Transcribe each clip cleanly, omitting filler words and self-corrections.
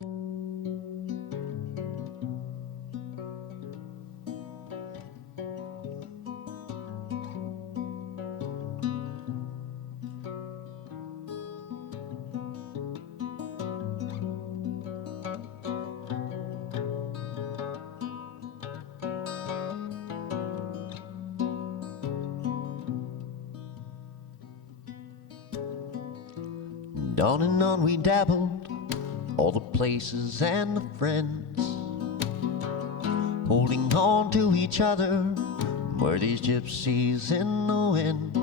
On and on we dabbled, all the places and the friends, holding on to each other, were these gypsies in the wind.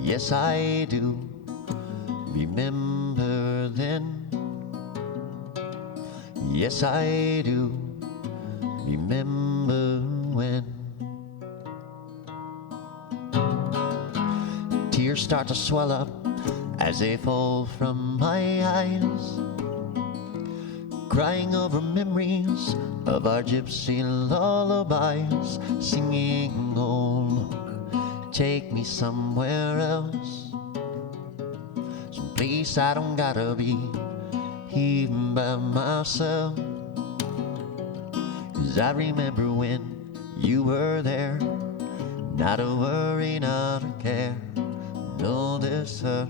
Yes, I do remember then. Yes, I do remember when tears start to swell up as they fall from my eyes, crying over memories of our gypsy lullabies, singing, oh look, take me somewhere else, someplace I don't gotta be even by myself. 'Cause I remember when you were there, not a worry, not a care, no this hurt.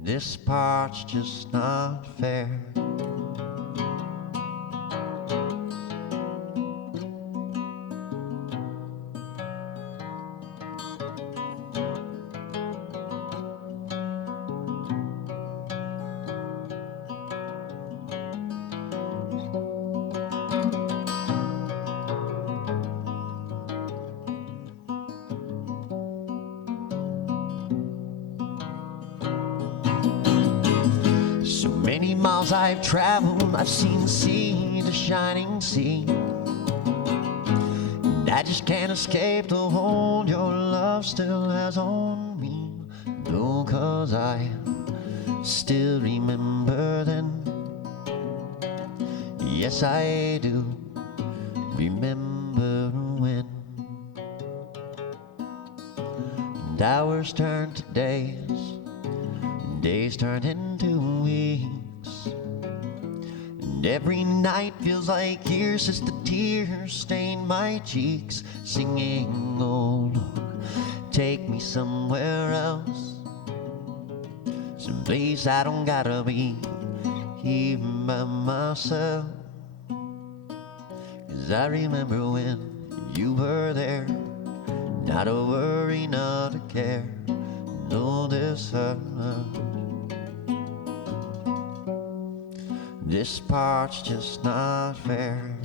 This part's just not fair. So many miles I've traveled, I've seen the sea, the shining sea, and I just can't escape the hold your love still has on me. No, 'cause I still remember then. Yes, I do remember when. And hours turn to days, and days turn into weeks, and every night feels like years as the tears stain my cheeks, singing, oh look, take me somewhere else, someplace I don't gotta be even by myself. 'Cause I remember when you were there, not a worry, not a care, no this hurt. This part's just not fair.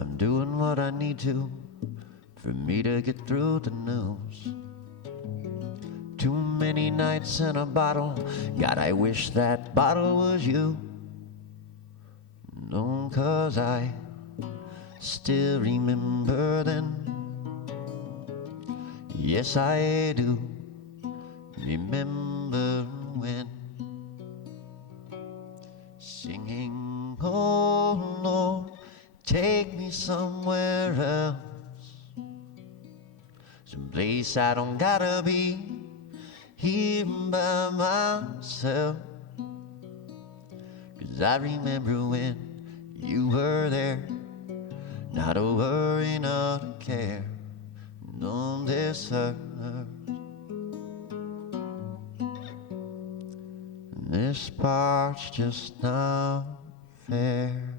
I'm doing what I need to for me to get through the news. Too many nights in a bottle, God, I wish that bottle was you. No, 'cause I still remember then. Yes, I do remember when, singing, oh Lord, take me somewhere else, someplace I don't gotta be even by myself. 'Cause I remember when you were there, not a worry, not a care, no this hurt. This part's just not fair.